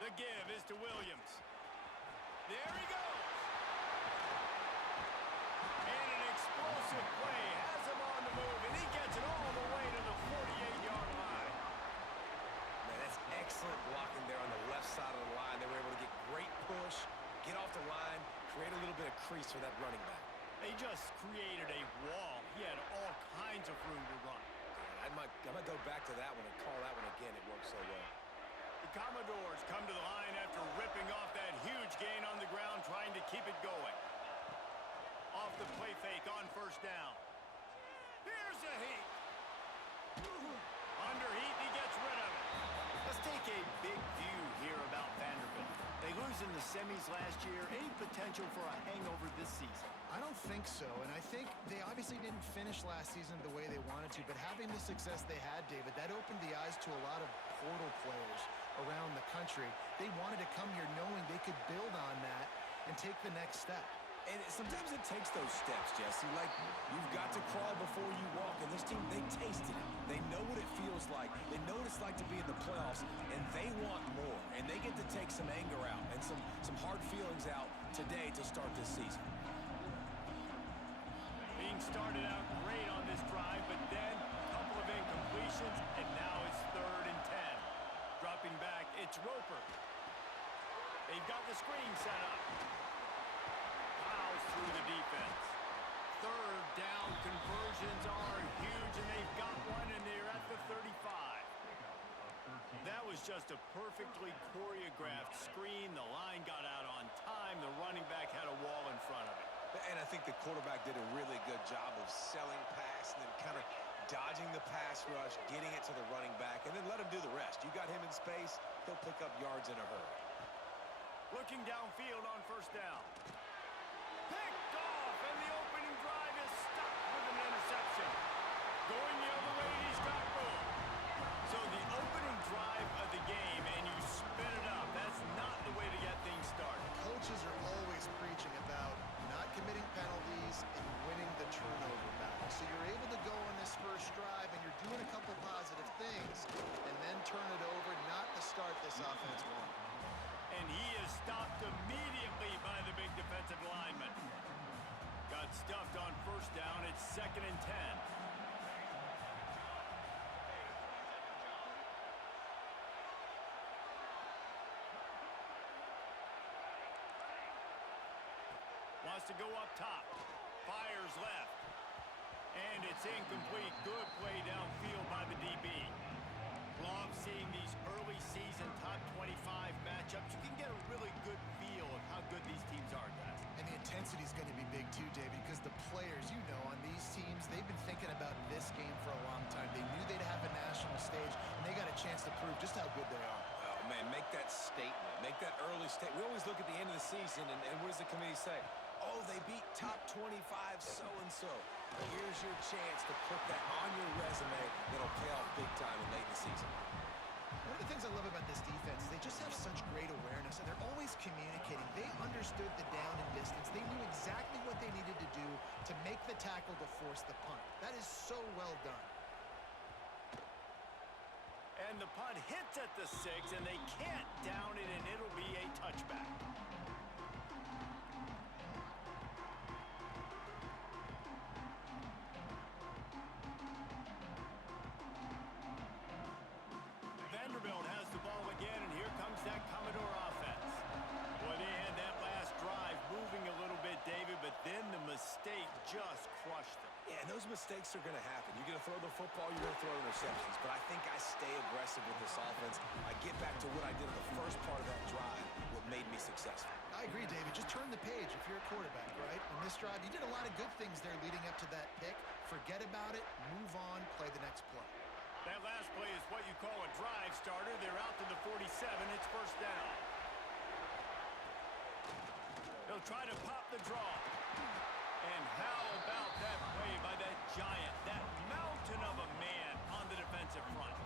The give is to Williams. There he goes. And an explosive play has him on the move, and he gets it all the way to the 48-yard line. Man, that's excellent blocking there on the left side of the line. They were able to get great push, get off the line, create a little bit of crease for that running back. They just created a wall. He had all kinds of room to run. I might go back to that one and call that one again. It worked so well. The Commodores come to the line after ripping off that huge gain on the ground, trying to keep it going. Off the play fake on first down. Here's a heat. Under heat, he gets rid of it. Let's take a big view here about Vanderbilt. They lose in the semis last year. Any potential for a hangover this season? I don't think so, and I think they obviously didn't finish last season the way they wanted to, but having the success they had, David, that opened the eyes to a lot of portal players around the country. They wanted to come here knowing they could build on that and take the next step. And sometimes it takes those steps, Jesse. Like, you've got to crawl before you walk. And this team, they tasted it. They know what it feels like. They know what it's like to be in the playoffs, and they want more. And they get to take some anger out and some hard feelings out today to start this season. Being started out great on this drive, but then a couple of incompletions, and now it's 3rd and 10. Dropping back, it's Roper. They've got the screen set up. Through the defense. 3rd down conversions are huge, and they've got one, and they're at the 35. That was just a perfectly choreographed screen. The line got out on time. The running back had a wall in front of it. And I think the quarterback did a really good job of selling pass and then kind of dodging the pass rush, getting it to the running back, and then let him do the rest. You got him in space, he'll pick up yards in a hurry. Looking downfield on first down. Picked off, and the opening drive is stopped with an interception. Going the other way, he's got room. So the opening drive of the game, and you spin it up. That's not the way to get things started. Coaches are always preaching about not committing penalties and winning the turnover battle. So you're able to go on this first drive, and you're doing a couple positive things, and then turn it over, not the start this offense wanted. And he is stopped immediately by the big defensive lineman. Got stuffed on first down. It's 2nd and 10. Wants to go up top. Fires left. And it's incomplete. Good play downfield by the DB. Love seeing these early season top 25 matchups. You can get a really good feel of how good these teams are, guys. And the intensity is going to be big too, David, because the players, you know, on these teams, they've been thinking about this game for a long time. They knew they'd have a national stage, and they got a chance to prove just how good they are. Oh, man, make that statement. Make that early statement. We always look at the end of the season, and what does the committee say? Oh, they beat top 25 so-and-so. Well, here's your chance to put that on your resume that'll pay off big time late in the season. One of the things I love about this defense is they just have such great awareness, and they're always communicating. They understood the down and distance. They knew exactly what they needed to do to make the tackle to force the punt. That is so well done. And the punt hits at the 6, and they can't down it, and it'll be a touchback. Vanderbilt has the ball again, and here comes that Commodore offense. Well, they had that last drive moving a little bit, David, but then the mistake just crushed them. Yeah, and those mistakes are going to happen. You're going to throw the football, you're going to throw interceptions, but I think I stay aggressive with this offense. I get back to what I did in the first part of that drive, what made me successful. I agree, David. Just turn the page if you're a quarterback, right? On this drive, you did a lot of good things there leading up to that pick. Forget about it, move on, play the next play. That last play is what you call a drive starter. They're out to the 47. It's first down. They'll try to pop the draw. And how about that play by that giant, that mountain of a man on the defensive front?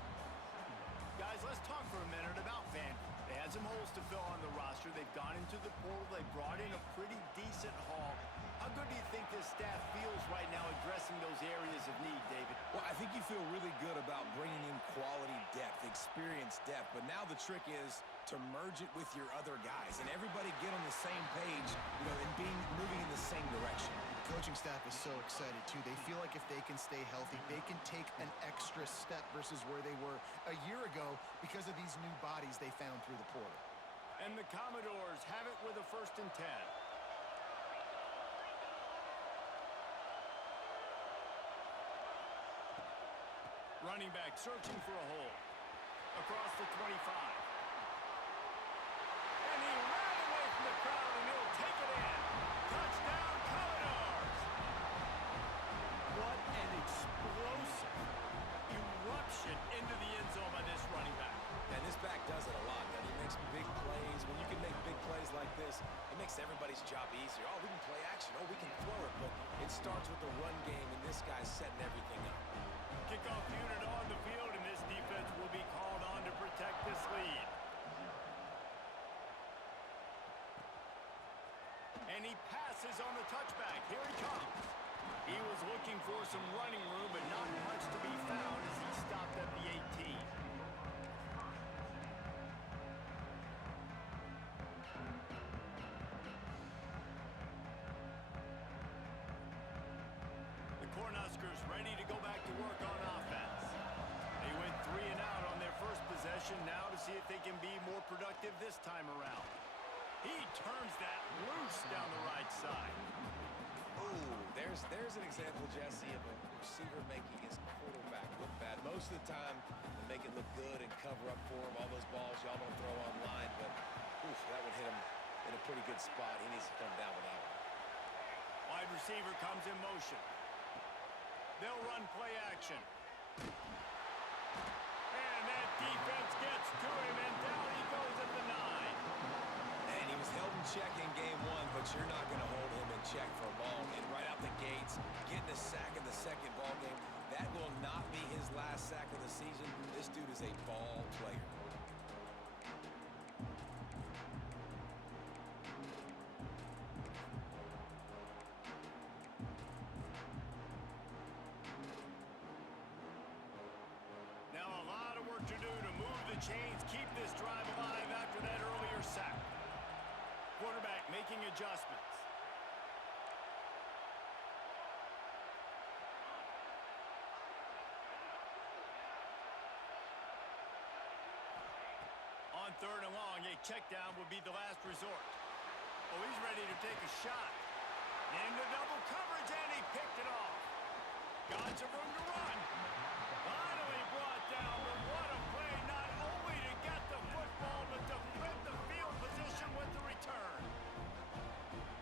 Guys, let's talk for a minute about Vandy. They had some holes to fill on the roster. They've gone into the portal. They brought in a pretty decent haul. How good do you think this staff feels right now addressing those areas of need, David? Well, I think you feel really good about bringing in quality depth, experienced depth. But now the trick is, to merge it with your other guys and everybody get on the same page, and moving in the same direction. The coaching staff is so excited, too. They feel like if they can stay healthy, they can take an extra step versus where they were a year ago because of these new bodies they found through the portal. And the Commodores have it with a 1st and 10. Running back searching for a hole. Across the 25. And he ran away from the crowd, and he'll take it in. Touchdown, Commodores! What an explosive eruption into the end zone by this running back. And this back does it a lot. He makes big plays. When you can make big plays like this, it makes everybody's job easier. Oh, we can play action. Oh, we can throw it. But it starts with the run game, and this guy's setting everything up. Kickoff unit on the field, and this defense will be called on to protect this lead. And he passes on the touchback. Here he comes. He was looking for some running room, but not much to be found as he stopped at the 18. The Cornhuskers ready to go back to work on offense. They went 3 and out on their first possession, now to see if they can be more productive this time around. He turns that loose down the right side. Ooh, there's an example, Jesse, of a receiver making his quarterback look bad. Most of the time, they make it look good and cover up for him. All those balls y'all don't throw online, but oof, that would hit him in a pretty good spot. He needs to come down with that one. Wide receiver comes in motion. They'll run play action. And that defense gets to him, and down he goes at the 9. And he was held in check in game 1, but you're not going to hold him in check for long. And right out the gates, getting a sack in the second ball game, that will not be his last sack of the season. This dude is a ball player. Now a lot of work to do to move the chains, keep this drive alive after that earlier sack. Quarterback making adjustments. On 3rd and long, a check down would be the last resort. Oh, he's ready to take a shot. Into double coverage, and he picked it off. Got some room to run. Finally brought down, but what a play, not only to get the football, but to flip the field position with the return.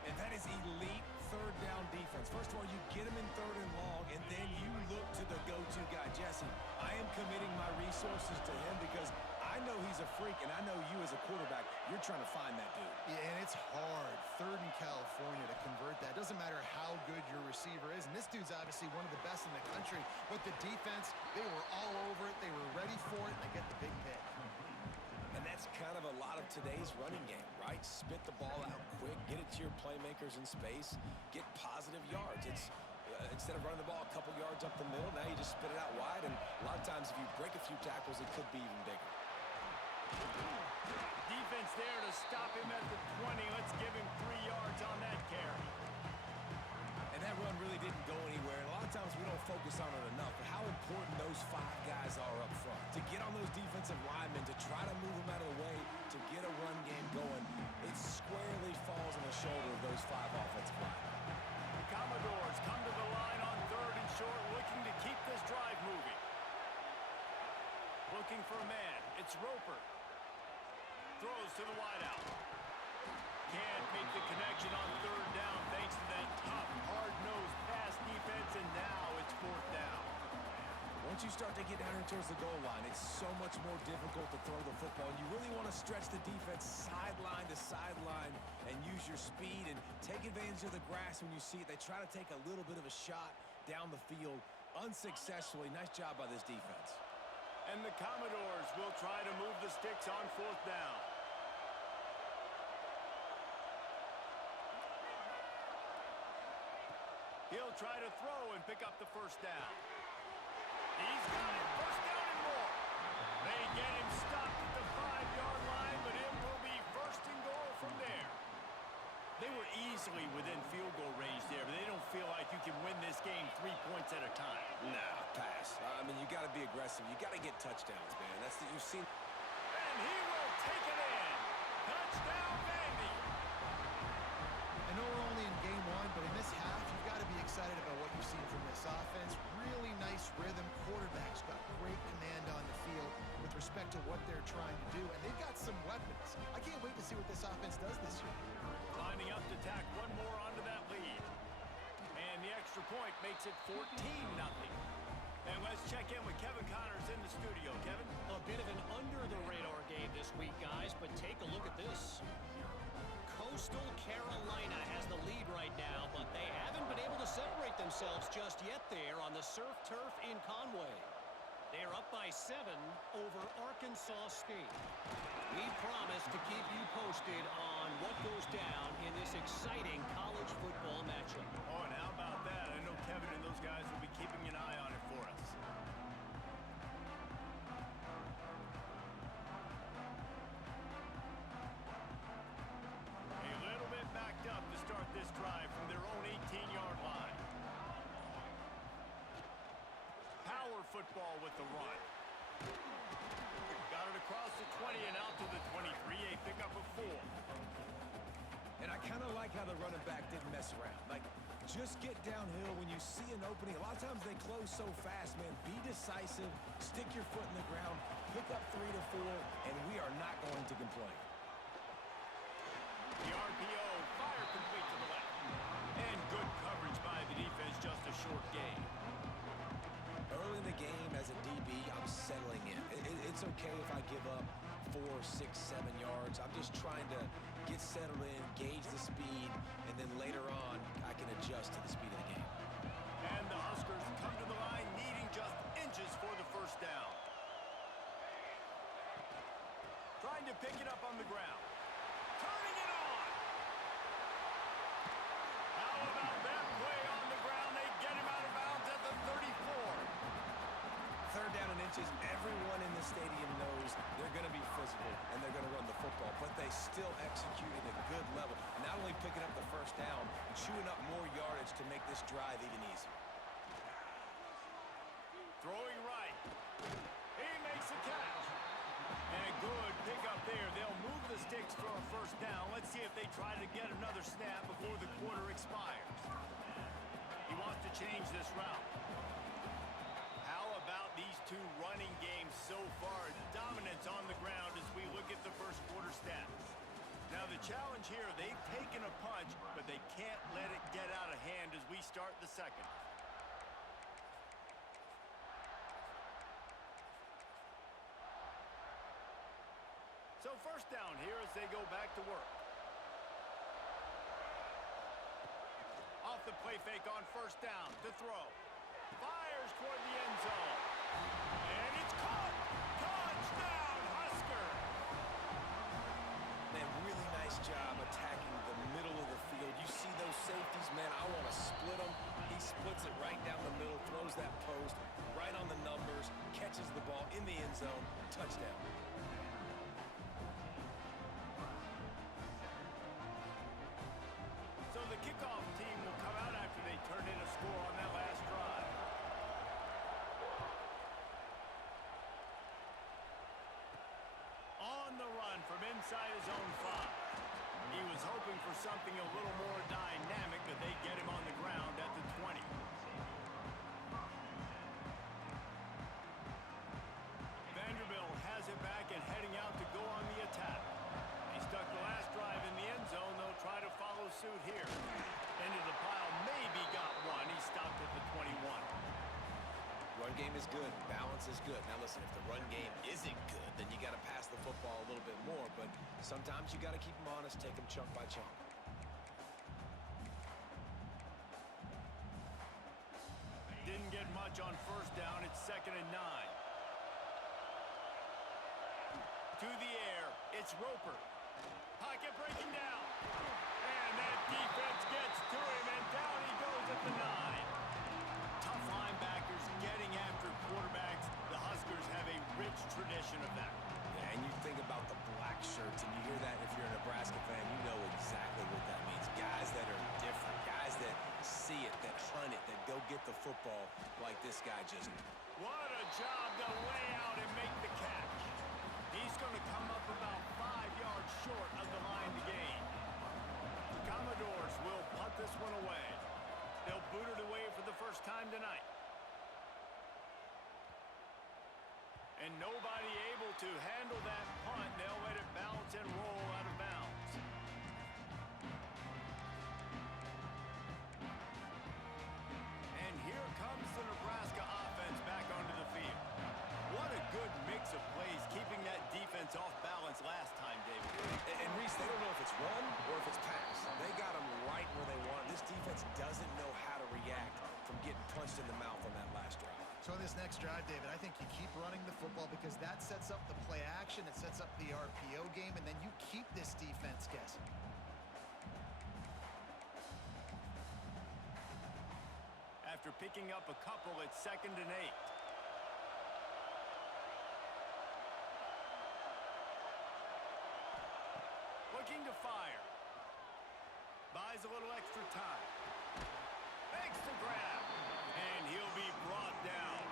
And that is elite 3rd down defense. First of all, you get him in 3rd and long, and then you look to the go-to guy, Jesse. I am committing my resources to him because I know he's a freak, and I know you as a quarterback, you're trying to find that dude. Yeah, and it's hard, 3rd in California, to convert that. Doesn't matter how good your receiver is, and this dude's obviously one of the best in the country, but the defense, they were all over it, they were ready for it, and they get the big pick. And that's kind of a lot of today's running game, right? Spit the ball out quick, get it to your playmakers in space, get positive yards. It's instead of running the ball a couple yards up the middle, now you just spit it out wide, and a lot of times if you break a few tackles, it could be even bigger. Defense there to stop him at the 20. Let's give him 3 yards on that carry. And that run really didn't go anywhere. And a lot of times we don't focus on it enough, but how important those 5 guys are up front. To get on those defensive linemen, to try to move them out of the way, to get a run game going, it squarely falls on the shoulder of those 5 offensive linemen. The Commodores come to the line on 3rd and short, looking to keep this drive moving. Looking for a man. It's Roper. Throws to the wideout. Can't make the connection on 3rd down thanks to that tough, hard-nosed pass defense, and now it's 4th down. Once you start to get down here towards the goal line, it's so much more difficult to throw the football. You really want to stretch the defense sideline to sideline and use your speed and take advantage of the grass when you see it. They try to take a little bit of a shot down the field unsuccessfully. Nice job by this defense. And the Commodores will try to move the sticks on 4th down. He'll try to throw and pick up the 1st down. He's got it. 1st down and more. They get him stopped at the 5-yard line, but They were easily within field goal range there, but they don't feel like you can win this game 3 points at a time. Nah, pass. I mean, you got to be aggressive. You got to get touchdowns, man. That's what you've seen. And he will take it in. Touchdown, Vandy. I know we're only in game one, but in this half, you've got to be excited about what you've seen from this offense. Really nice rhythm. Quarterback's got great command on the field with respect to what they're trying to do, and they've got some weapons. I can't wait to see what this offense does this year. Lining up to tack one more onto that lead. And the extra point makes it 14-0. And let's check in with Kevin Connors in the studio. Kevin? A bit of an under-the-radar game this week, guys, but take a look at this. Coastal Carolina has the lead right now, but they haven't been able to separate themselves just yet there on the surf turf in Conway. They are up by 7 over Arkansas State. We promise to keep you posted on what goes down in this exciting college football matchup. Oh, and how about that? I know Kevin and those guys will be keeping an eye on it for us. A little bit backed up to start this drive from their own 18-yard line. Power football with the run. Got it across the 20 and out to the 23. A pickup of 4. And I kind of like how the running back didn't mess around. Like, just get downhill when you see an opening. A lot of times they close so fast, man. Be decisive, stick your foot in the ground, pick up 3 to 4, and we are not going to complain. The RPO, fire complete to the left. And good coverage by the defense, just a short gain. Early in the game, as a DB, I'm settling in. It's okay if I give up 4, 6, 7 yards. I'm just trying to get settled in, gauge the speed, and then later on, I can adjust to the speed of the game. And the Huskers come to the line needing just inches for the first down. Trying to pick it up on the ground. Turning it on. How about that play on the ground? They get him out of bounds at the 34. Third down and inches, everyone in the stadium knows they're going to be physical and they're going to run the football, but they still execute at a good level. Not only picking up the first down, chewing up more yardage to make this drive even easier. Throwing right. He makes the catch. And a good pickup there. They'll move the sticks for a first down. Let's see if they try to get another snap before the quarter expires. He wants to change this route. How about these two running games so far? Dominance on the ground as we look at the first quarter stats. Now the challenge here, they've taken a punch, but they can't let it get out of hand as we start the second. So first down here as they go back to work. Off the play fake on first down to throw. Fires toward the end zone. And it's caught. Touchdown, Husker. Man, really nice job attacking the middle of the field. You see those safeties, man, I want to split them. He splits it right down the middle, throws that post, right on the numbers, catches the ball in the end zone, touchdown. So the kickoff team will come out after they turned in a score on that last drive. On the run from inside his own 5. He was hoping for something a little more dynamic, but they get him on the ground at the 20. Vanderbilt has it back and heading out to go on the attack. He stuck the last drive in the end zone. They'll try to follow suit here. Into the pile, maybe got one. He stopped at the 21. Run game is good. Balance is good. Now listen, if the run game isn't good, then you got to pass the football a little bit more. But sometimes you got to keep them honest, take them chunk by chunk. Didn't get much on first down. It's 2nd and 9. To the air, it's Roper. Pocket breaking down. And that defense gets to him, and down he goes at the 9. Tough linebackers getting after quarterbacks. The Huskers have a rich tradition of that. Yeah, and you think about the black shirts, and you hear that if you're a Nebraska fan, you know exactly what that means. this guy just... What a job to lay out and make the catch. He's going to come up about 5 yards short of the line to gain. The Commodores will punt this one away. They'll boot it away for the first time tonight. And nobody able to handle that punt. They'll let it bounce and roll out of bounds. And here comes the Nebraska offense back onto the field. What a good mix of plays, keeping that defense off balance last time, David. And Reese, they don't know if it's run or if it's pass. They got them right where they want. This defense doesn't know how to react from getting punched in the mouth on that last drive. So in this next drive, David, I think you keep running the football because that sets up the play action, it sets up the RPO game, and then you keep this defense guessing. After picking up a couple, it's 2nd and 8. Looking to fire. Buys a little extra time. Makes the grab. And he'll be brought down.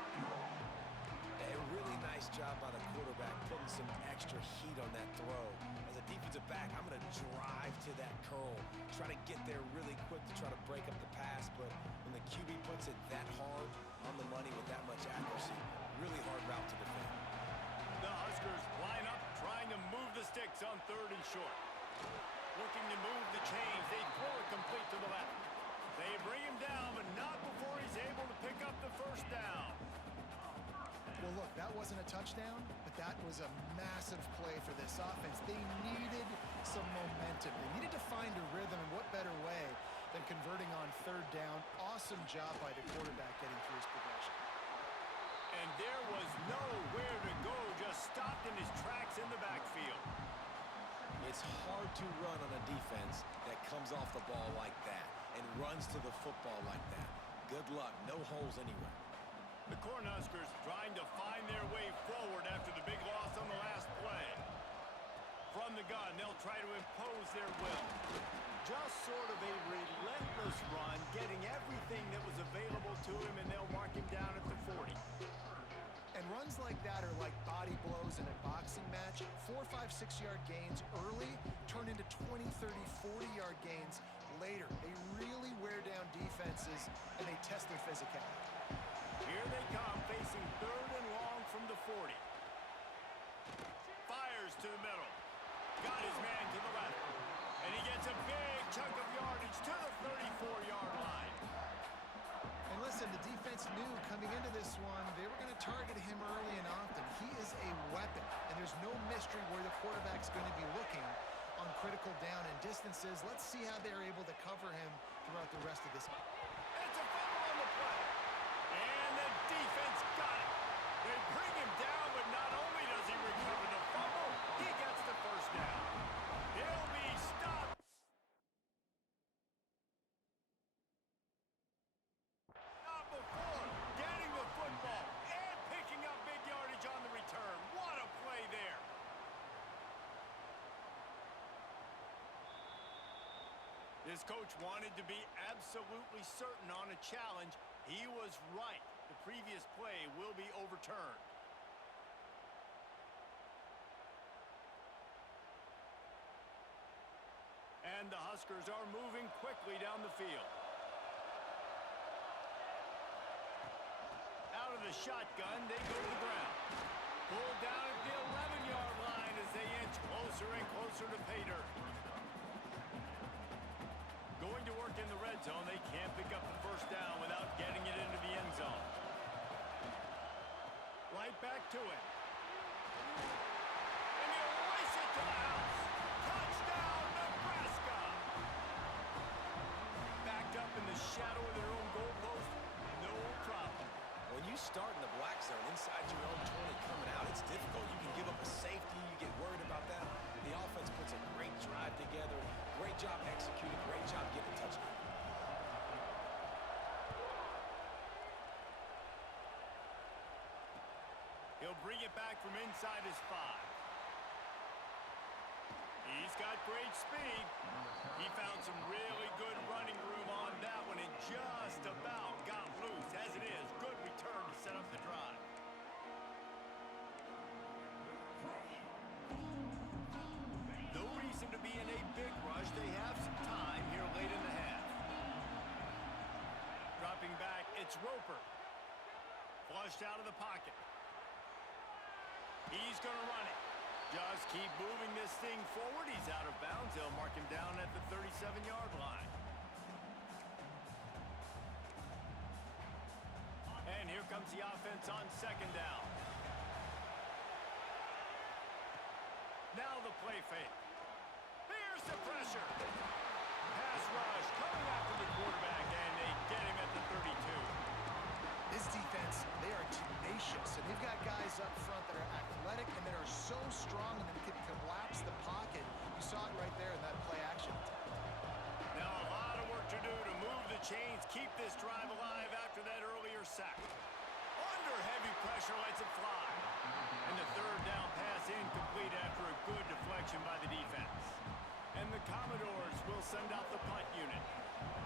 A really nice job by the quarterback, putting some extra heat on that throw. As a defensive back, I'm going to drive to that curl, try to get there really quick to try to break up the pass, but when the QB puts it that hard on the money with that much accuracy, really hard route to defend. The Huskers line up, trying to move the sticks on 3rd and short. Looking to move the chains. They throw it complete to the left. They bring him down, but not before he's able to pick up the first down. Well, look, that wasn't a touchdown, but that was a massive play for this offense. They needed some momentum. They needed to find a rhythm, and what better way than converting on 3rd down. Awesome job by the quarterback getting through his progression. And there was nowhere to go, just stopped in his tracks in the backfield. It's hard to run on a defense that comes off the ball like that and runs to the football like that. Good luck. No holes anywhere. The Cornhuskers trying to find their way forward after the big loss on the last play. From the gun, they'll try to impose their will. Just sort of a relentless run, getting everything that was available to him, and they'll mark him down at the 40. And runs like that are like body blows in a boxing match. 4, 5, 6-yard gains early turn into 20, 30, 40-yard gains later. They really wear down defenses, and they test their physicality. Here they come, facing 3rd and long from the 40. Fires to the middle. Got his man to the left. And he gets a big chunk of yardage to the 34-yard line. And listen, the defense knew coming into this one, they were going to target him early and often. He is a weapon, and there's no mystery where the quarterback's going to be looking on critical down and distances. Let's see how they're able to cover him throughout the rest of this game. It's a fumble on the play. And the defense got it. They bring him down, but not only does he recover the fumble, he gets the first down. He'll be stopped. Not before getting the football and picking up big yardage on the return. What a play there. This coach wanted to be absolutely certain on a challenge. He was right. The previous play will be overturned. And the Huskers are moving quickly down the field. Out of the shotgun, they go to the ground. Pulled down at the 11-yard line as they inch closer and closer to pay dirt. Going to work in the red zone, they can't pick up the first down without getting it into the end zone. Right back to it. And he'll race it to the house. Touchdown, Nebraska! Backed up in the shadow of their own goalpost, no problem. When you start in the black zone inside your own 20 coming out, it's difficult. You can give up a safety. You get worried about that. The offense puts a great drive together. Great job executing. Great job getting a touchdown. He'll bring it back from inside his 5. He's got great speed. He found some really good running room on that one and just about got loose. As it is, good return It's Roper. Flushed out of the pocket. He's going to run it. Just keep moving this thing forward. He's out of bounds. They'll mark him down at the 37-yard line. And here comes the offense on second down. Now the play fake. Here's the pressure. Pass rush coming after the quarterback, and they get him at the 32. This defense, they are tenacious, and they've got guys up front that are athletic and that are so strong and that can collapse the pocket. You saw it right there in that play action. Now a lot of work to do to move the chains, keep this drive alive after that earlier sack. Under heavy pressure, lets it fly. And the third down pass incomplete after a good deflection by the defense. And the Commodores will send out the punt unit.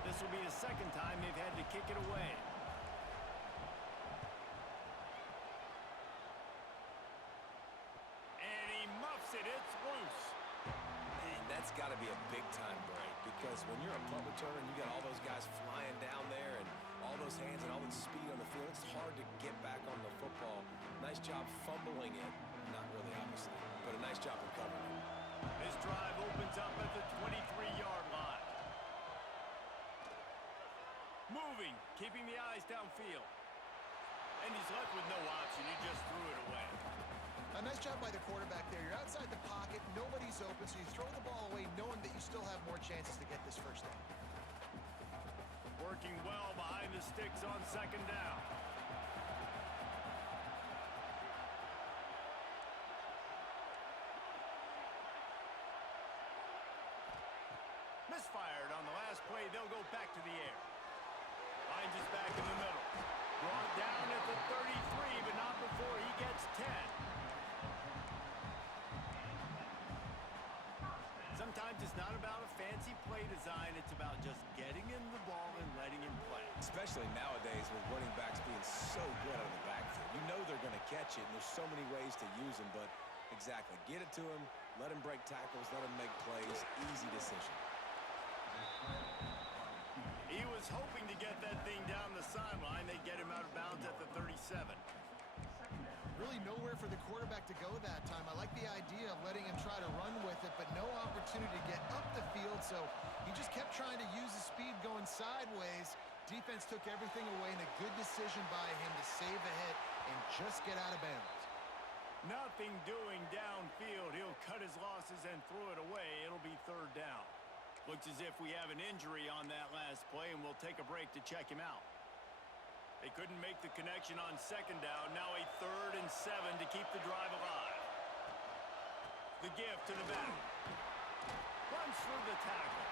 This will be the second time they've had to kick it away. And he muffs it. It's loose. Man, that's got to be a big-time break because when you're a punt returner and you got all those guys flying down there and all those hands and all that speed on the field, it's hard to get back on the football. Nice job fumbling it. Not really, obviously, but a nice job recovering it. This drive opens up at the 23-yard line. Moving, keeping the eyes downfield. And he's left with no option. He just threw it away. A nice job by the quarterback there. You're outside the pocket, nobody's open, so you throw the ball away knowing that you still have more chances to get this first down. Working well behind the sticks on second down. Misfired on the last play. They'll go back to the air. Finds his back in the middle. Brought down at the 33, but not before he gets 10. Sometimes it's not about a fancy play design. It's about just getting him the ball and letting him play. Especially nowadays with running backs being so good out of the backfield. You know they're going to catch it, and there's so many ways to use them, but exactly. Get it to him, let him break tackles, let him make plays. Easy decision. He was hoping to get that thing down the sideline. They get him out of bounds at the 37. Really nowhere for the quarterback to go that time. I like the idea of letting him try to run with it, but no opportunity to get up the field, so he just kept trying to use his speed going sideways. Defense took everything away, and a good decision by him to save a hit and just get out of bounds. Nothing doing downfield. He'll cut his losses and throw it away. It'll be third down. Looks as if we have an injury on that last play, and we'll take a break to check him out. They couldn't make the connection on second down. Now a 3rd and 7 to keep the drive alive. The gift to the back. Runs through the tackle.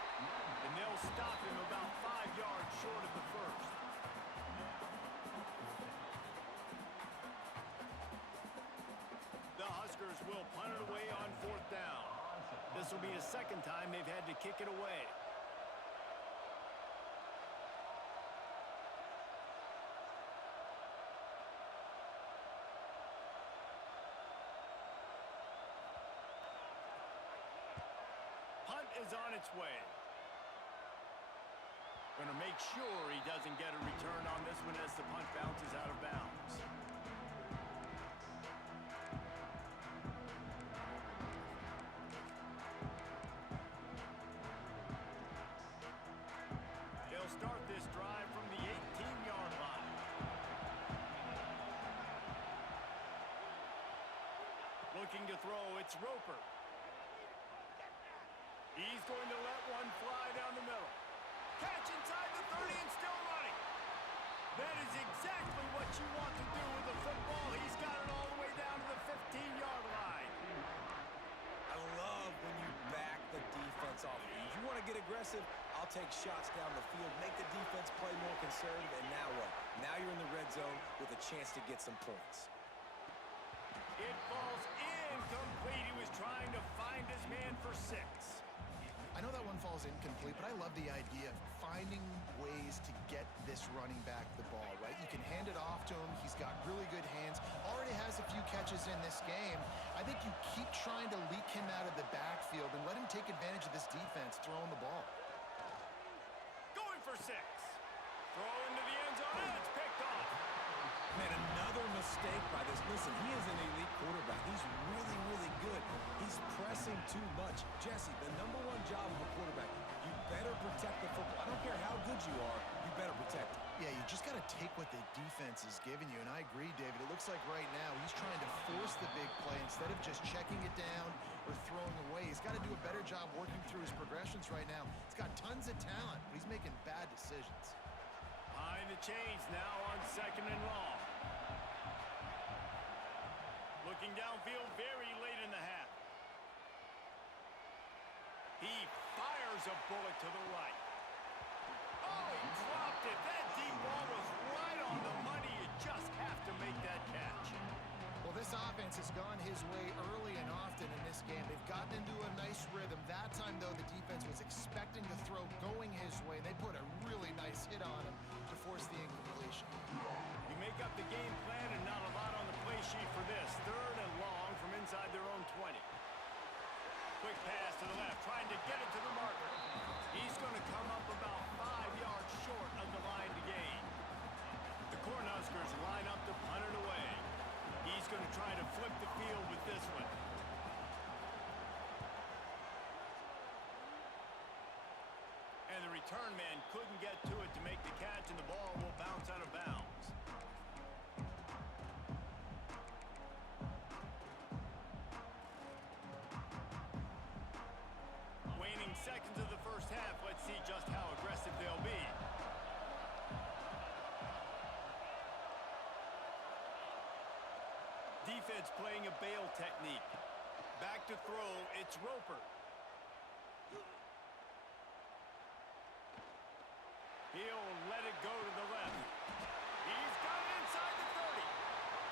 And they'll stop him about 5 yards short of the first. The Huskers will punt it away on 4th down. This will be the second time they've had to kick it away. Punt is on its way. Going to make sure he doesn't get a return on this one as the punt bounces out of bounds. They'll start this drive from the 18-yard line. Looking to throw, it's Roper. He's going to let one fly down the middle. Catch inside the 30 and still running. That is exactly what you want to do with the football. He's got it all the way down to the 15-yard line. I love when you back the defense off. If you want to get aggressive, I'll take shots down the field, make the defense play more conservative, and now what? Now you're in the red zone with a chance to get some points. It falls incomplete. He was trying to find his man for 6. I know that one falls incomplete, but I love the idea of finding ways to get this running back the ball, right? You can hand it off to him. He's got really good hands. Already has a few catches in this game. I think you keep trying to leak him out of the backfield and let him take advantage of this defense throwing the ball. Going for 6. Throw into the end zone, and it's picked Man, another mistake by this. Listen, he is an elite quarterback. He's really, really good. He's pressing too much. Jesse, the #1 job of a quarterback, you better protect the football. I don't care how good you are, you better protect it. Yeah, you just got to take what the defense is giving you. And I agree, David. It looks like right now he's trying to force the big play instead of just checking it down or throwing away. He's got to do a better job working through his progressions right now. He's got tons of talent, but he's making bad decisions. Behind the chains now on 2nd and long. Looking downfield very late in the half. He fires a bullet to the right. Oh, he dropped it. That deep ball was right on the money. You just have to make that catch. Well, this offense has gone his way early and often in this game. They've gotten into a nice rhythm. That time, though, the defense was expecting the throw going his way. They put a really nice hit on him to force the incompletion. You make up the game plan and not a lot on the play sheet for this. 3rd and long from inside their own 20. Quick pass to the left, trying to get it to the marker. He's going to come up about 5 yards short of the line to gain. The Cornhuskers line up to punt it away. He's going to try to flip the field with this one. And the return man couldn't get to it to make the catch, and the ball will bounce out of bounds. Waning seconds of the first half. Let's see just how aggressive they'll be. Defense playing a bail technique. Back to throw, it's Roper. He'll let it go to the left. He's got it inside the 30.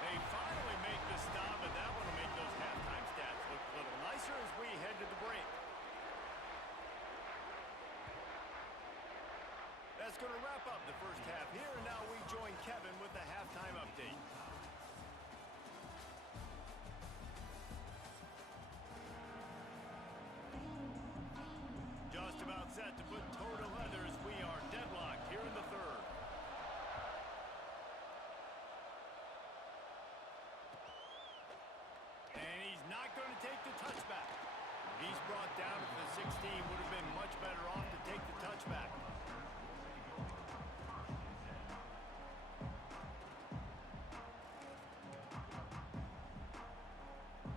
They finally make the stop, and that one will make those halftime stats look a little nicer as we head to the break. That's going to wrap up the first half here, and now we join Kevin with the halftime update. Just about set to put toe to leather as we are deadlocked here in the 3rd. And he's not going to take the touchback. He's brought down at the 16. Would have been much better off to take the touchback.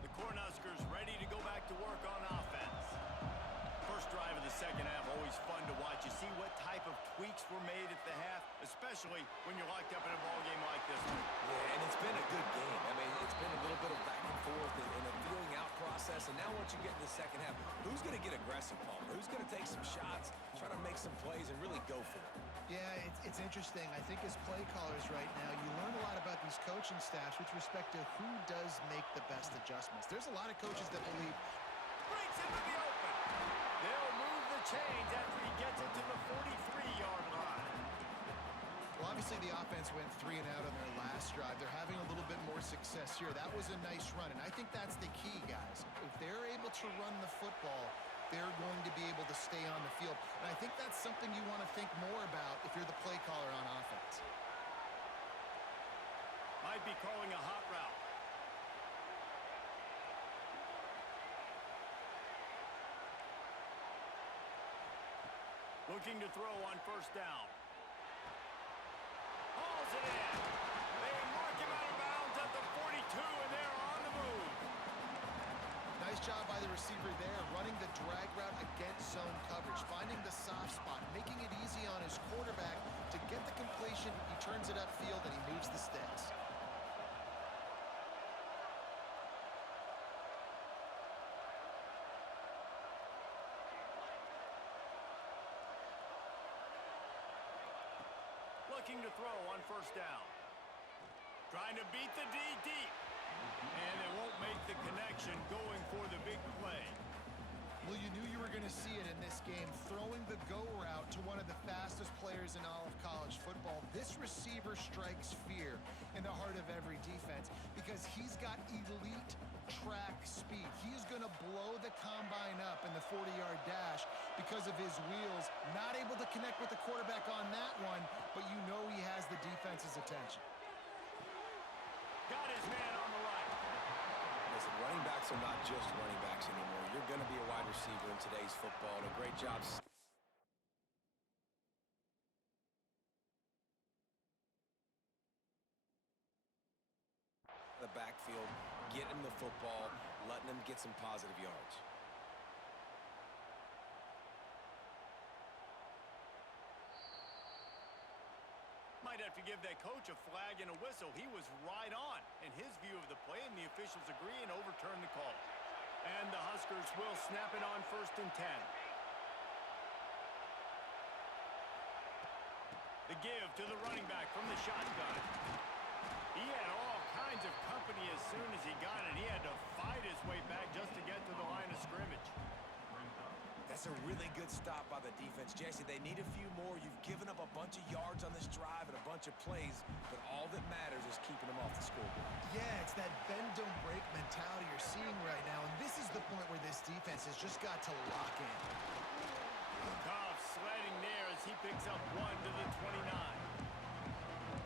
The Cornhuskers ready to go back to work on offense. First drive of the second half, always fun to watch. You see what type of tweaks were made at the half, especially when you're locked up in a ball game like this one. Yeah, and it's been a good game. I mean, it's been a little bit of back and forth and a feeling out process. And now once you get in the second half, who's going to get aggressive, Palmer? Who's going to take some shots, try to make some plays, and really go for it? Yeah, it's interesting. I think as play callers right now, you learn a lot about these coaching staffs with respect to who does make the best adjustments. There's a lot of coaches that believe Breaks into the open. They'll move the chains after he gets it to the 43-yard line. Well, obviously the offense went 3 and out on their last drive. They're having a little bit more success here. That was a nice run, and I think that's the key, guys. If they're able to run the football, they're going to be able to stay on the field. And I think that's something you want to think more about if you're the play caller on offense. Might be calling a hot route. Looking to throw on first down. Hauls it in. They mark him out of bounds at the 42, and they're on the move. Nice job by the receiver there, running the drag route against zone coverage, finding the soft spot, making it easy on his quarterback to get the completion. He turns it upfield, and he moves the sticks. Looking to throw on first down. Trying to beat the D deep. And they won't make the connection, going for the big play. Well, you knew you were going to see it in this game, throwing the go route to one of the fastest players in all of college football. This receiver strikes fear in the heart of every defense because he's got elite track speed. He's going to blow the combine up in the 40-yard dash because of his wheels. Not able to connect with the quarterback on that one, but you know he has the defense's attention. Got his man on the right. Listen, running backs are not just running backs anymore. You're going to be a wide receiver in today's football, and a great job the backfield, getting him the football, letting him get some positive yards. Might have to give that coach a flag and a whistle. He was right on in his view of the play, and the officials agree and overturn the call. And the Huskers will snap it on 1st and 10. The give to the running back from the shotgun. He had all kinds of company as soon as he got it. He had to fight his way back just to get to the line of scrimmage. That's a really good stop by the defense. Jesse, they need a few more. You've given up a bunch of yards on this drive and a bunch of plays, but all that matters is keeping them off the scoreboard. Yeah, it's that bend, don't break mentality you're seeing right now, and this is the point where this defense has just got to lock in. Goff sledding there as he picks up 1 to the 29.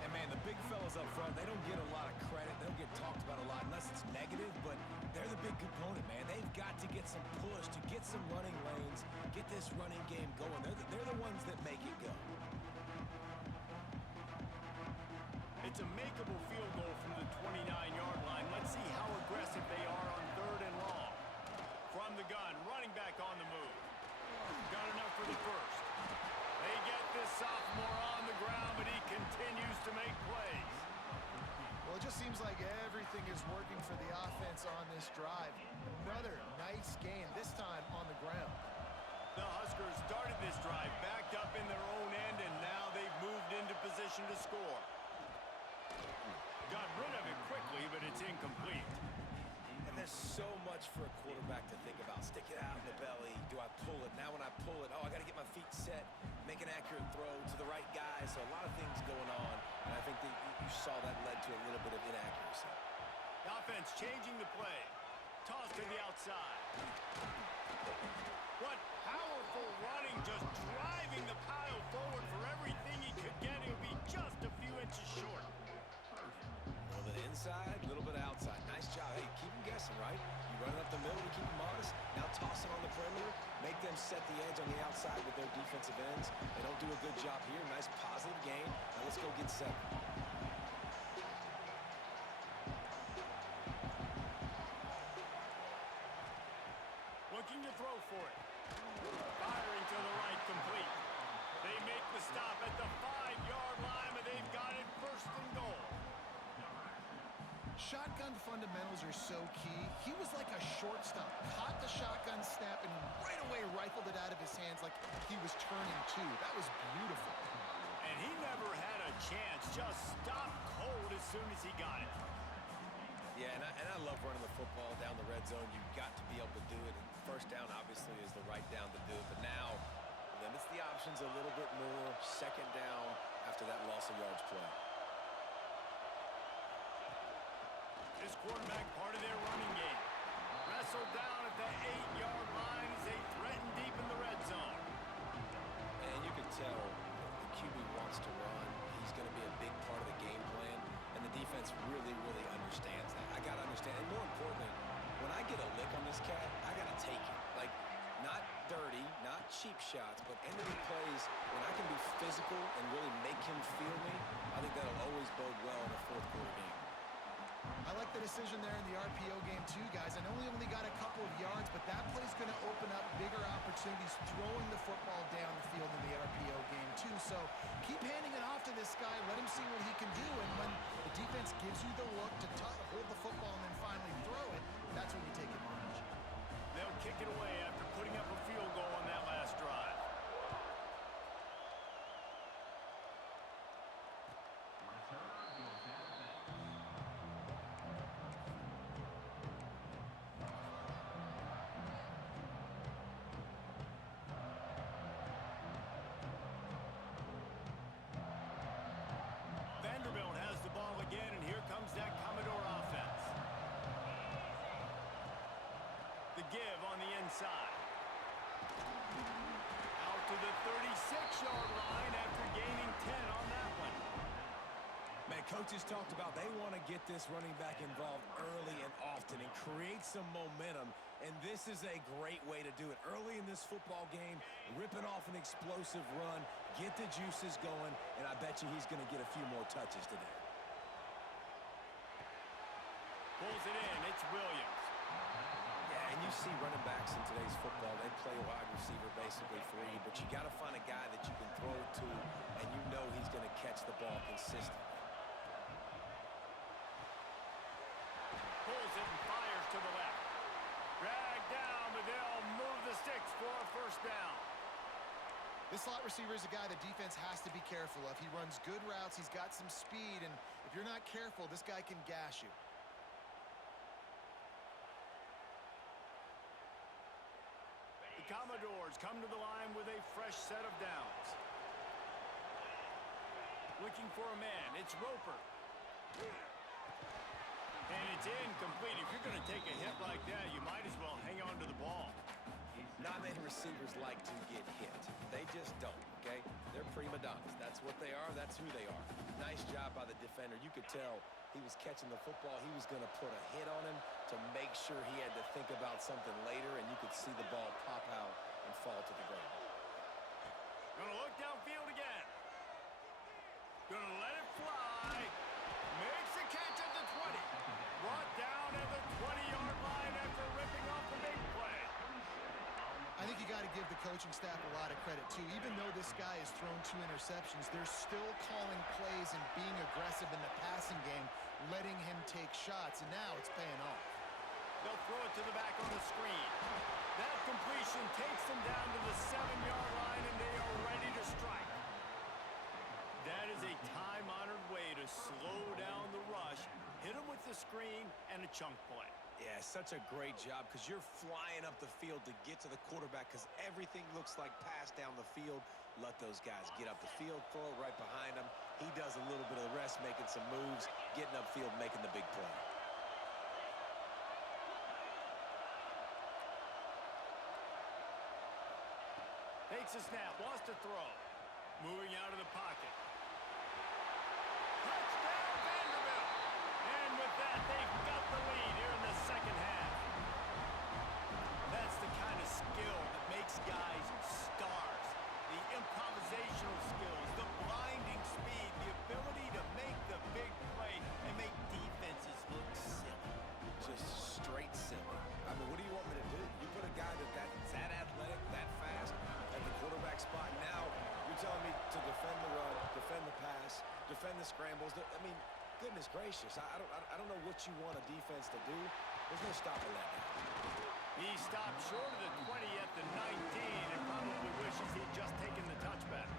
And, man, the big fellas up front, they don't get a lot of credit. They don't get talked about a lot unless it's negative, but they're the big component, man. They've got to get some push, to get some running lanes, get this running game going. They're the ones that make it go. It's a makeable field goal from the 29-yard line. Let's see how aggressive they are on 3rd and long. From the gun, running back on the move. Got enough for the first. They get this sophomore on the ground, but he continues to make plays. Well, it just seems like everything is working for the offense on this drive. Another nice gain, this time on the ground. The Huskers started this drive backed up in their own end, and now they've moved into position to score. Got rid of it quickly, but it's incomplete. And there's so much for a quarterback to think about. Stick it out in the belly. Do I pull it? Now when I pull it, I got to get my feet set, make an accurate throw to the right guy. So a lot of things going on, and I think that you saw that led to a little bit of inaccuracy. The offense changing the play. Toss to the outside. What powerful running, just driving the pile forward for everything he could get. He'll be just a few inches short. A little bit inside, a little bit outside. Nice job. Hey, keep them guessing, right? You run it up the middle to keep them honest. Now toss it on the perimeter. Make them set the edge on the outside with their defensive ends. They don't do a good job here. Nice positive gain. Now let's go get 7. Looking to throw for it. Firing to the right, complete. They make the stop at the 5-yard line, but they've got it 1st and goal. Shotgun fundamentals are so key. He was like a shortstop. Caught the shotgun snap and right away rifled it out of his hands like he was turning two. That was beautiful. And he never had a chance. Just stopped cold as soon as he got it. Yeah, and I love running the football down the red zone. You've got to be able to do it. And 1st down, obviously, is the right down to do it. But now, limits the options a little bit more. 2nd down after that loss of yards play. This quarterback part of their running game. Wrestled down at the 8-yard line as they threaten deep in the red zone. And you can tell the QB wants to run. He's going to be a big part of the game plan. And the defense really, really understands that. I got to understand. And more importantly, when I get a lick on this cat, I got to take it. Like, not dirty, not cheap shots, but end-of-the plays, when I can be physical and really make him feel me, I think that'll always bode well in a 4th quarter game. I like the decision there in the RPO game too, guys. I know he only got a couple of yards, but that play's going to open up bigger opportunities throwing the football down the field in the RPO game too. So keep handing it off to this guy. Let him see what he can do. And when the defense gives you the look to hold the football and then finally throw it, that's when you take advantage. They'll kick it away after putting up a field goal on that last drive. Vanderbilt has the ball again, and here comes that Commodore offense. The give on the inside. Out to the 36-yard line after gaining 10 on that one. Man, coaches talked about they want to get this running back involved early and often and create some momentum, and this is a great way to do it. Early in this football game, ripping off an explosive run, get the juices going, and I bet you he's going to get a few more touches today. Pulls it in. It's Williams. Yeah, and you see running backs in today's football, they play wide receiver basically free, but you got to find a guy that you can throw it to, and you know he's going to catch the ball consistently. Pulls it and fires to the left. Dragged down, but they'll move the sticks for a first down. This slot receiver is a guy the defense has to be careful of. He runs good routes. He's got some speed, and if you're not careful, this guy can gash you. The Commodores come to the line with a fresh set of downs. Looking for a man. It's Roper. And it's incomplete. If you're going to take a hit like that, you might as well hang on to the ball. Not many receivers like to get hit. They just don't, okay? They're prima donnas. That's what they are. That's who they are. Nice job by the defender. You could tell he was catching the football. He was going to put a hit on him to make sure he had to think about something later, and you could see the ball pop out and fall to the ground. Going to look downfield again. Going to let it fly. Makes the catch at the 20. Brought down at the 20-yard line after ripping off the big play. I think you got to give the coaching staff a lot of credit, too. Even though this guy has thrown 2 interceptions, they're still calling plays and being aggressive in the passing game, letting him take shots, and now it's paying off. They'll throw it to the back on the screen. That completion takes them down to the 7-yard line, and they are ready to strike. That is a time-honored way to slow down the rush, hit him with the screen, and a chunk play. Yeah, such a great job because you're flying up the field to get to the quarterback because everything looks like pass down the field. Let those guys get up the field, throw it right behind him. He does a little bit of the rest, making some moves, getting upfield, making the big play. Takes a snap, wants to throw. Moving out of the pocket. Touchdown, Vanderbilt! And with that, they've got the lead here in the second half. That's the kind of skill that makes guys stars. The improvisational skills, the blinding speed, the ability to make the big play and make defenses look silly. Just straight silly. I mean, what do you want me to do? You put a guy that's that athletic, that fast at the quarterback spot. Now you're telling me to defend the run, defend the pass, defend the scrambles. I mean, goodness gracious. I don't know what you want a defense to do. There's no stopping that now. He stopped short of the 20 at the 19 and probably wishes he'd just taken the touchback.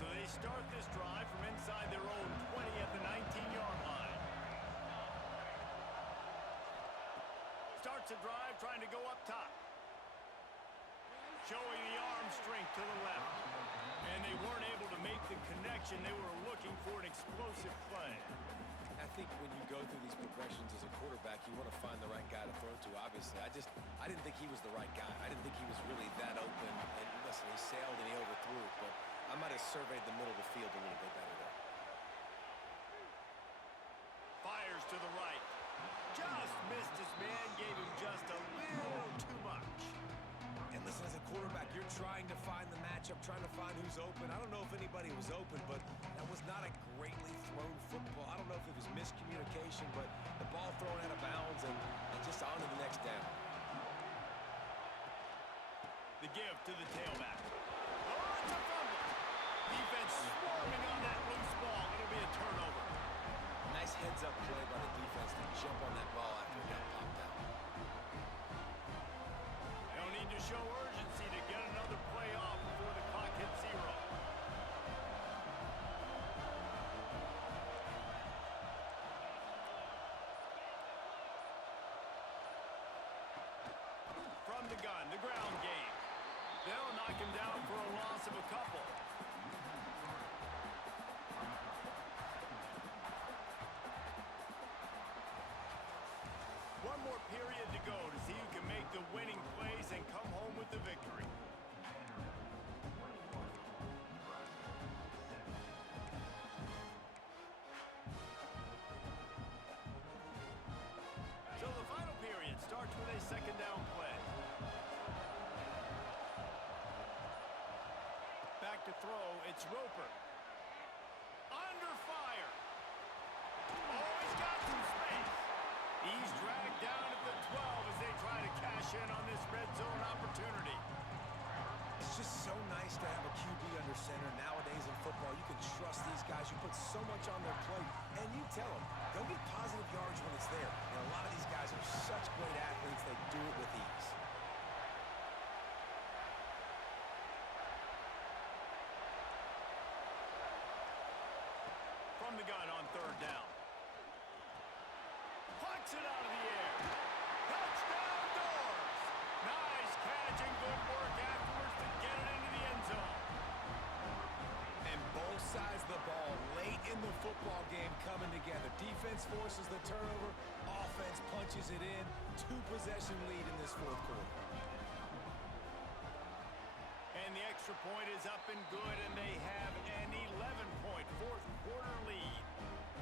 So they start this drive from inside their own 20 at the 19-yard line. Starts a drive trying to go up top. Showing the arm strength to the left. And they weren't able to make the connection. They were looking for an explosive play. I think when you go through these progressions as a quarterback, you want to find the right guy to throw to, obviously. I didn't think he was the right guy. I didn't think he was really that open. And listen, he sailed and he overthrew it, but I might have surveyed the middle of the field a little bit better there. Fires to the right. Just missed his man, gave him just a little too much. And listen, as a quarterback, you're trying to find the matchup, trying to find who's open. I don't know if anybody was open, but that was not a greatly thrown football. I don't know if it was miscommunication, but the ball thrown out of bounds and just on to the next down. The give to the tailback. Oh, it's a fumble. Defense swarming on that loose ball. It'll be a turnover. Nice heads-up play by the defense to jump on that ball after it got popped out. They'll need to show urgency to get another play off before the clock hits 0. From the gun, the ground game. They'll knock him down for a loss of a couple. One more period to go to see who can make the winning plays and come home with the victory. It's Roper. Under fire. Oh, he's got some space. He's dragged down at the 12 as they try to cash in on this red zone opportunity. It's just so nice to have a QB under center. Nowadays in football, you can trust these guys. You put so much on their plate, and you tell them, go get positive yards when it's there. And a lot of these guys are such great athletes, they do it with ease. From the gun on third down. Plucks it out of the air. Touchdown Doors! Nice catch and good work afterwards to get it into the end zone. And both sides of the ball late in the football game coming together. Defense forces the turnover. Offense punches it in. 2-possession lead in this fourth quarter. And the extra point is up and good, and they have an 11-point fourth quarter lead.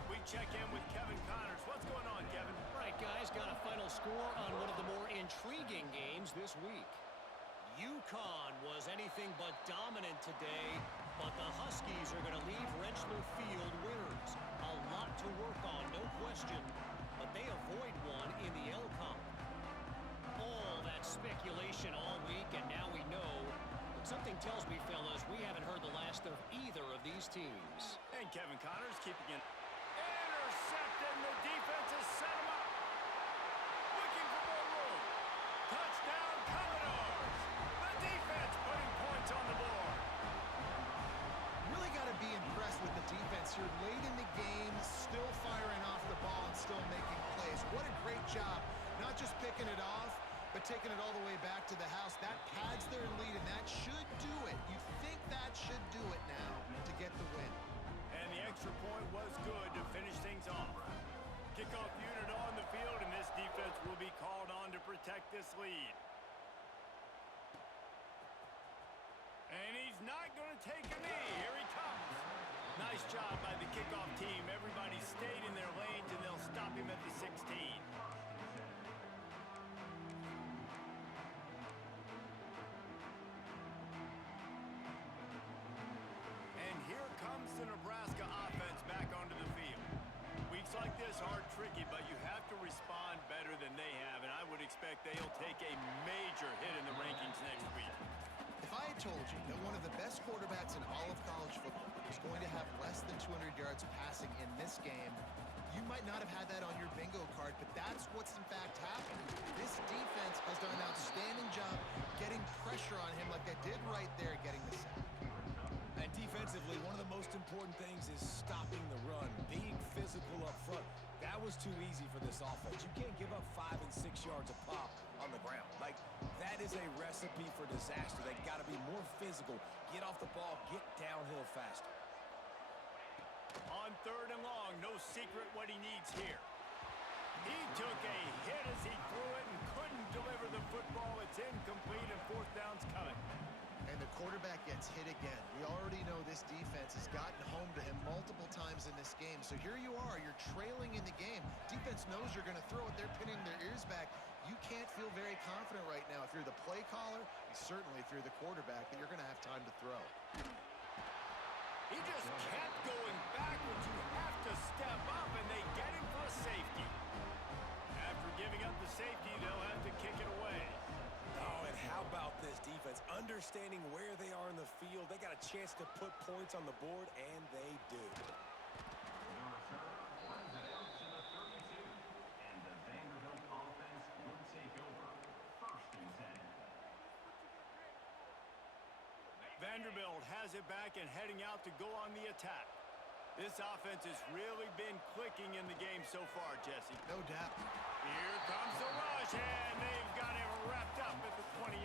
We check in with Kevin Connors. What's going on, Kevin? All right, guys, got a final score on one of the more intriguing games this week. UConn was anything but dominant today, but the Huskies are going to leave Rentschler Field winners. A lot to work on, no question, but they avoid one in the L-Comp. All that speculation all week, and now we know. But something tells me, fellas, we haven't heard the last of either of these teams. And Kevin Connors keeping it. Intercepted, and the defense has set him up. Looking for more room. Touchdown, Commodores. The defense putting points on the board. Really got to be impressed with the defense here late in the game, still firing off the ball and still making plays. What a great job, not just picking it off, but taking it all the way back to the house. That pads their lead, and that should do it. You think that should do it now to get the win. And the extra point was good to finish things off. Kickoff unit on the field, and this defense will be called on to protect this lead. And he's not going to take a knee. Here he comes. Nice job by the kickoff team. Everybody stayed in their lanes, and they'll stop him at the 16. And here comes the Nebraska offense back onto the field. Weeks like this are tricky, but you have to respond better than they have, and I would expect they'll take a major hit in the rankings next week. If I had told you that one of the best quarterbacks in all of college football was going to have less than 200 yards passing in this game, you might not have had that on your bingo card, but that's what's in fact happened. This defense has done an outstanding job getting pressure on him like they did right there, getting the sack. And defensively, one of the most important things is stopping the run, being physical up front. That was too easy for this offense. You can't give up 5 and 6 yards a pop on the ground. Like, that is a recipe for disaster. They've got to be more physical, get off the ball, get downhill faster. On third and long, no secret what he needs here. He took a hit as he threw it and couldn't deliver the football. It's incomplete, and fourth down's coming. And the quarterback gets hit again. We already know this defense has gotten home to him multiple times in this game. So here you are, you're trailing in the game. Defense knows you're going to throw it. They're pinning their ears back. You can't feel very confident right now if you're the play caller, and certainly if you're the quarterback, that you're going to have time to throw. He just kept going backwards. You have to step up, and they get him for a safety. After giving up the safety, they'll have to kick it away. Oh, and how about this defense? Understanding where they are in the field. They got a chance to put points on the board, and they do. Vanderbilt has it back and heading out to go on the attack. This offense has really been clicking in the game so far, Jesse. No doubt. Here comes the rush, and they've got him wrapped up at the 28.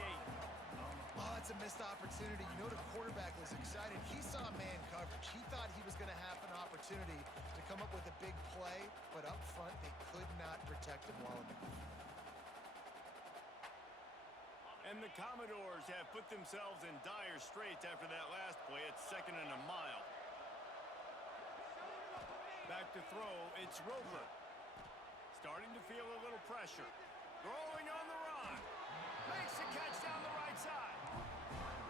Oh, that's a missed opportunity. You know the quarterback was excited. He saw man coverage. He thought he was going to have an opportunity to come up with a big play, but up front, they could not protect him well enough. And the Commodores have put themselves in dire straits after that last play. It's 2nd and a mile. Back to throw, it's Roper. Starting to feel a little pressure. Throwing on the run. Makes the catch down the right side.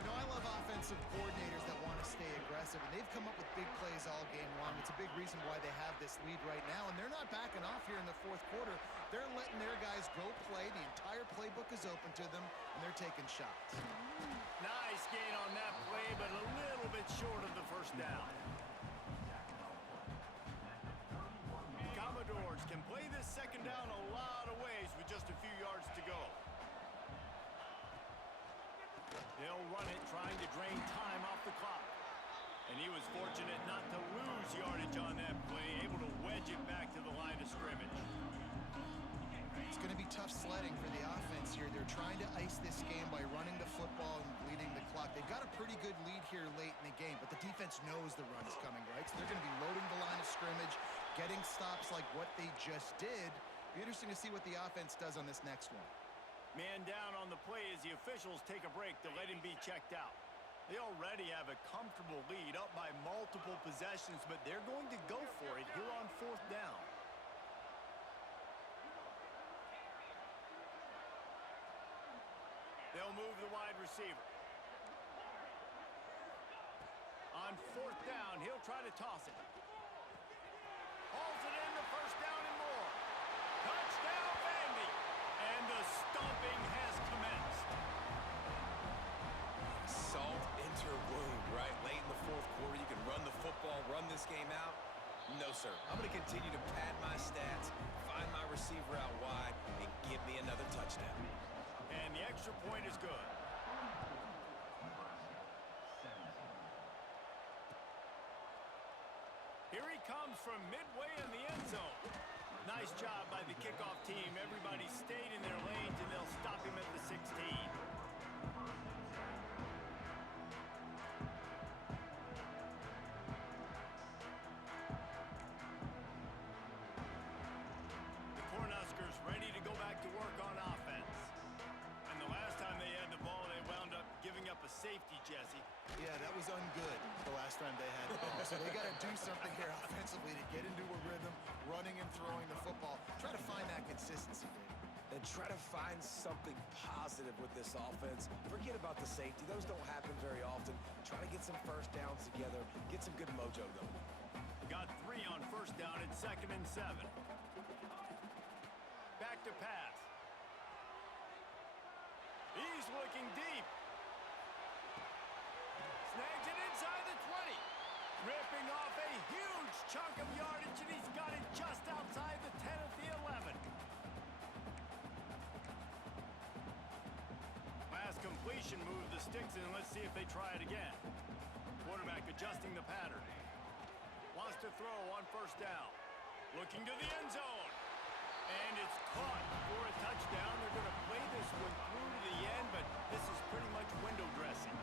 You know, I love offensive coordinators that want to stay aggressive, and they've come up with big plays all game long. It's a big reason why they have this lead right now, and they're not backing off here in the fourth quarter. They're letting their guys go play. The entire playbook is open to them, and they're taking shots. Nice gain on that play, but a little bit short of the first down. Commodores can play this second down a lot of ways with just a few yards to go. They'll run it, trying to drain time off the clock. And he was fortunate not to lose yardage on that play, able to wedge it back to the line of scrimmage. It's going to be tough sledding for the offense here. They're trying to ice this game by running the football and bleeding the clock. They've got a pretty good lead here late in the game, but the defense knows the run is coming, right? So they're going to be loading the line of scrimmage, getting stops like what they just did. Be interesting to see what the offense does on this next one. Man down on the play as the officials take a break to let him be checked out. They already have a comfortable lead, up by multiple possessions, but they're going to go for it here on fourth down. They'll move the wide receiver. On fourth down, he'll try to toss it. Hauls it in, the first down and more. Touchdown, Vandy! And the stomping has commenced. Salt into her wound, right? Late in the fourth quarter, you can run the football, run this game out. No, sir. I'm going to continue to pad my stats, find my receiver out wide, and give me another touchdown. And the extra point is good. Here he comes from midway in the end zone. Nice job by the kickoff team. Everybody stayed in their lanes, and they'll stop him at the 16. The Cornhuskers ready to go back to work on offense. And the last time they had the ball, they wound up giving up a safety, Jesse. Yeah, that was ungood the last time they had the ball. So they got to do something here offensively to get into a rhythm, running and throwing the football. Try to find that consistency, Dave. And try to find something positive with this offense. Forget about the safety. Those don't happen very often. Try to get some first downs together. Get some good mojo going. Got 3 on first down at 2nd and 7. Back to pass. He's looking deep. Snags it inside the 20. Ripping off a huge chunk of yardage, and he's got it just outside the 10 at the 11. Last completion moved the sticks in. Let's see if they try it again. Quarterback adjusting the pattern. Wants to throw on first down. Looking to the end zone. And it's caught for a touchdown. They're going to play this one through to the end, but this is pretty much window dressing.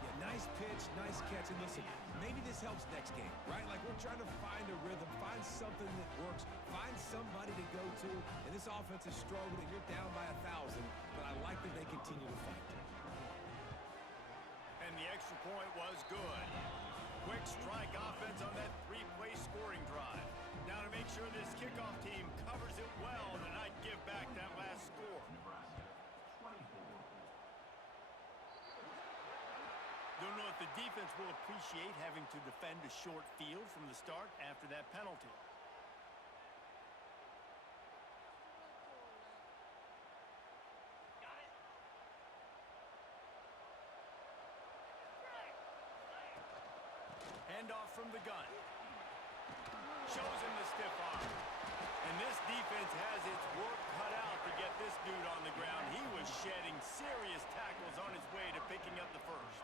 Yeah, nice pitch, nice catch. And listen, maybe this helps next game, right? Like we're trying to find a rhythm, find something that works, find somebody to go to. And this offense is struggling. You're down by 1,000, but I like that they continue to fight. And the extra point was good. Quick strike offense on that 3-play scoring drive. Now to make sure this kickoff team covers it well and not give back that last score. Don't know if the defense will appreciate having to defend a short field from the start after that penalty. Handoff from the gun. Shows him the stiff arm. And this defense has its work cut out to get this dude on the ground. He was shedding serious tackles on his way to picking up the first.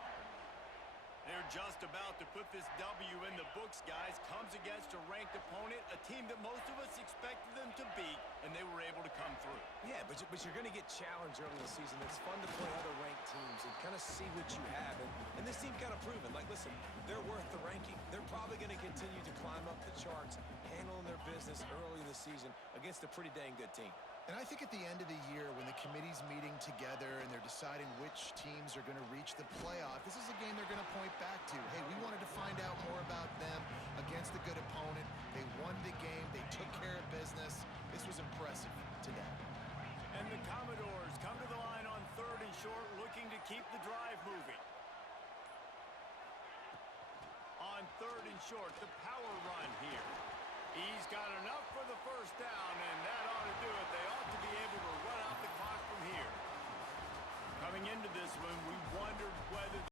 They're just about to put this W in the books, guys. Comes against a ranked opponent, a team that most of us expected them to beat, and they were able to come through. Yeah, but you're going to get challenged early in the season. It's fun to play other ranked teams and kind of see what you have. And this team kind of proven, like, listen, they're worth the ranking. They're probably going to continue to climb up the charts, handling their business early in the season against a pretty dang good team. And I think at the end of the year, when the committee's meeting together and they're deciding which teams are going to reach the playoff, this is a game they're going to point back to. Hey, we wanted to find out more about them against a good opponent. They won the game. They took care of business. This was impressive today. And the Commodores come to the line on third and short, looking to keep the drive moving. On third and short, the power run here. He's got enough for the first down, and that ought to do it. They ought to be able to run out the clock from here. Coming into this one, we wondered whether